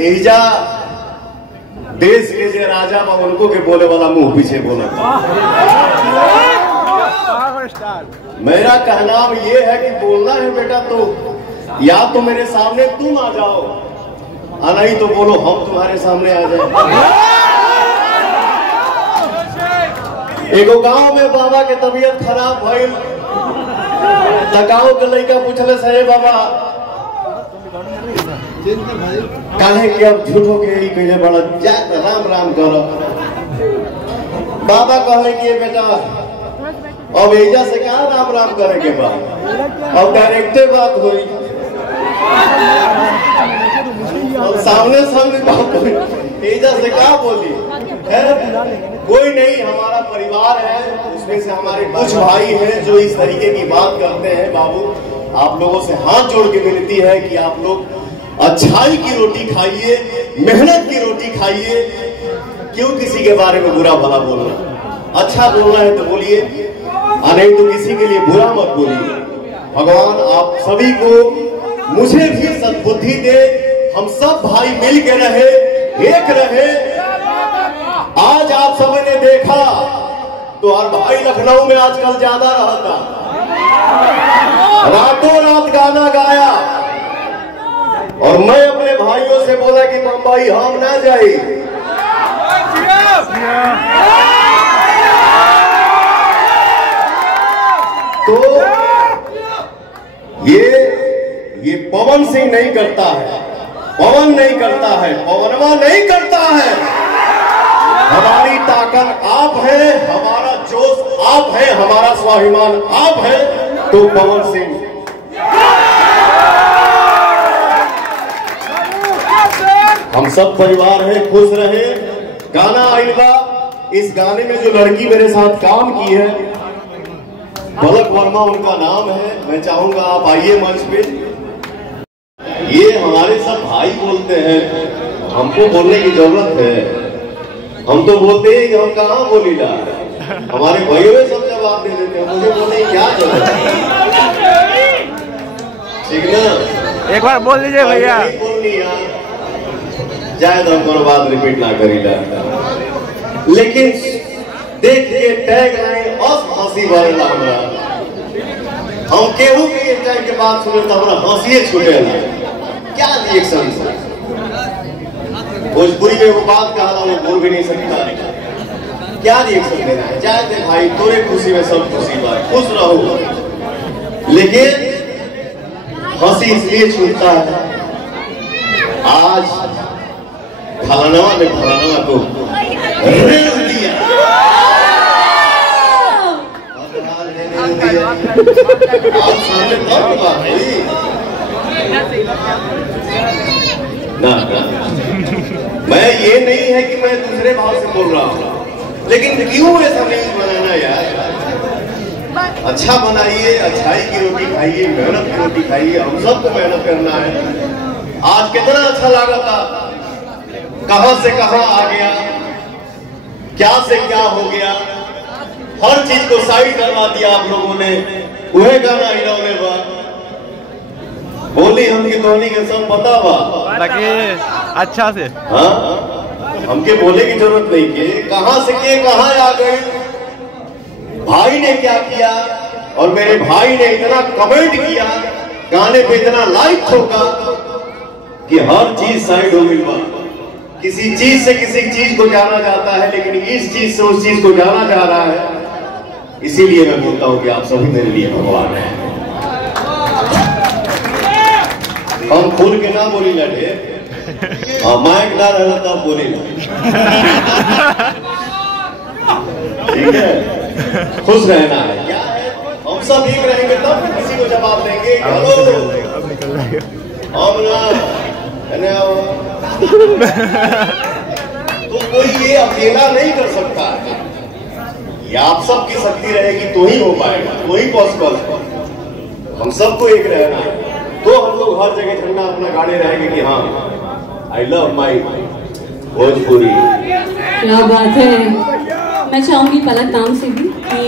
एजा देश के जे राजा बा उनको के बोले वाला मुंह पीछे बोला। मेरा कहना ये है कि बोलना है बेटा तो या तो मेरे सामने तुम आ जाओ, नहीं तो बोलो हम तुम्हारे सामने आ जाए। एगो गांव में बाबा के तबीयत खराब भइल, गाँव के लड़का पूछले सहे बाबा काहे के अब झूठो के ही कहे बड़ा जा राम राम करो। बाबा कहले कि बेटा अब एजा से कहा राम राम करे के बाद अब डायरेक्टे बात हुई, सामने सामने बात हुई, एजा से क्या बोली है? कोई नहीं, हमारा परिवार है, उसमें से हमारे कुछ भाई हैं जो इस तरीके की बात करते हैं। बाबू आप लोगों से हाथ जोड़ के विनती है कि आप लोग अच्छाई की रोटी खाइए, मेहनत की रोटी खाइए। क्यों किसी के बारे में बुरा भला बोलना? अच्छा बोलना है तो बोलिए, नहीं तो किसी के लिए बुरा मत बोलिए। भगवान आप सभी को, मुझे भी सद्बुद्धि दे, हम सब भाई मिल के रहे, एक रहे। आज आप सबने देखा तो हर भाई लखनऊ में आजकल ज्यादा रहता, रातों रात गाना गाया और मैं अपने भाइयों से बोला कि बम्बई हम ना जाए। तो ये पवन सिंह नहीं करता है, पवन नहीं करता है, पवनवा नहीं करता है। हमारी ताकत आप है, हमारा जोश आप है, हमारा स्वाभिमान आप है। तो पवन सिंह हम सब परिवार है, खुश रहे। गाना आइल बा, इस गाने में जो लड़की मेरे साथ काम की है पलक वर्मा उनका नाम है। मैं चाहूंगा आप आइए मंच पे। ये हमारे सब भाई बोलते हैं, हमको बोलने की जरूरत है। हम तो बोलते हैं कि हम कहाँ बोलीला, हमारे भाइयों सब जवाब दे देते हैं, मुझे बोलने की क्या जरूरत है? ठीक ना, एक बार बोल लीजिए भैया। बोलनी यार जाए तो हम बात रिपीट ना करीला, लेकिन देखिए टैग लाइन हंसी भरला हमरा। हम केहू के टाइम के बाद सुने तो हमरा हंसिए छूटे ना। क्या रिएक्शन? भोजपुरी में वो बात कहा वो बोल भी नहीं सकता, क्या रिएक्शन देना है? जाए थे भाई, तोरे खुशी में सब खुशी बा, खुश रहो। लेकिन हंसी इसलिए छूटता है, आज फलानवा ने फलानवा को रेल दिया, आप सामने कौन बात है ना? मैं ये नहीं है कि मैं दूसरे भाव से बोल रहा हूँ, लेकिन क्यों ऐसा नहीं बनाना यार? अच्छा बनाइए, अच्छाई की रोटी खाइए, मेहनत की रोटी खाइए। हम सबको मेहनत करना है। आज कितना अच्छा लगा था, कहां से कहां आ गया, क्या से क्या हो गया, हर चीज को साइड करवा दिया आप लोगों ने। वह गाना हिलौले बा बोली हमकी तोहनी के सब पता बा अच्छा से। हाँ, हमके बोले की जरूरत नहीं के कहां से के कहां आ गए। भाई ने क्या किया और मेरे भाई ने इतना कमेंट किया, गाने पे इतना लाइक ठोका कि हर चीज साइड हो गई। किसी चीज से किसी चीज को जाना जाता है, लेकिन इस चीज से उस चीज को जाना जा रहा है। इसीलिए मैं बोलता हूं कि आप सभी मेरे लिए भगवान हैं। हम खुल के ना बोली लगे, माइक ना रहना तब बोली ठीक है, खुश रहना है। क्या है, हम सब एक रहेंगे तब किसी को जवाब देंगे। हम ना तो कोई ये अकेला नहीं कर सकता है, ये आप सबकी शक्ति रहेगी तो ही हो पाएगा, तो ही पॉसिबल है। हम सबको एक रहना है, तो हम लोग हर जगह झंडा अपना गाड़े रहेंगे कि हाँ आई लव माई भोजपुरी। क्या बात है। मैं चाहूंगी पलक नाम से भी कि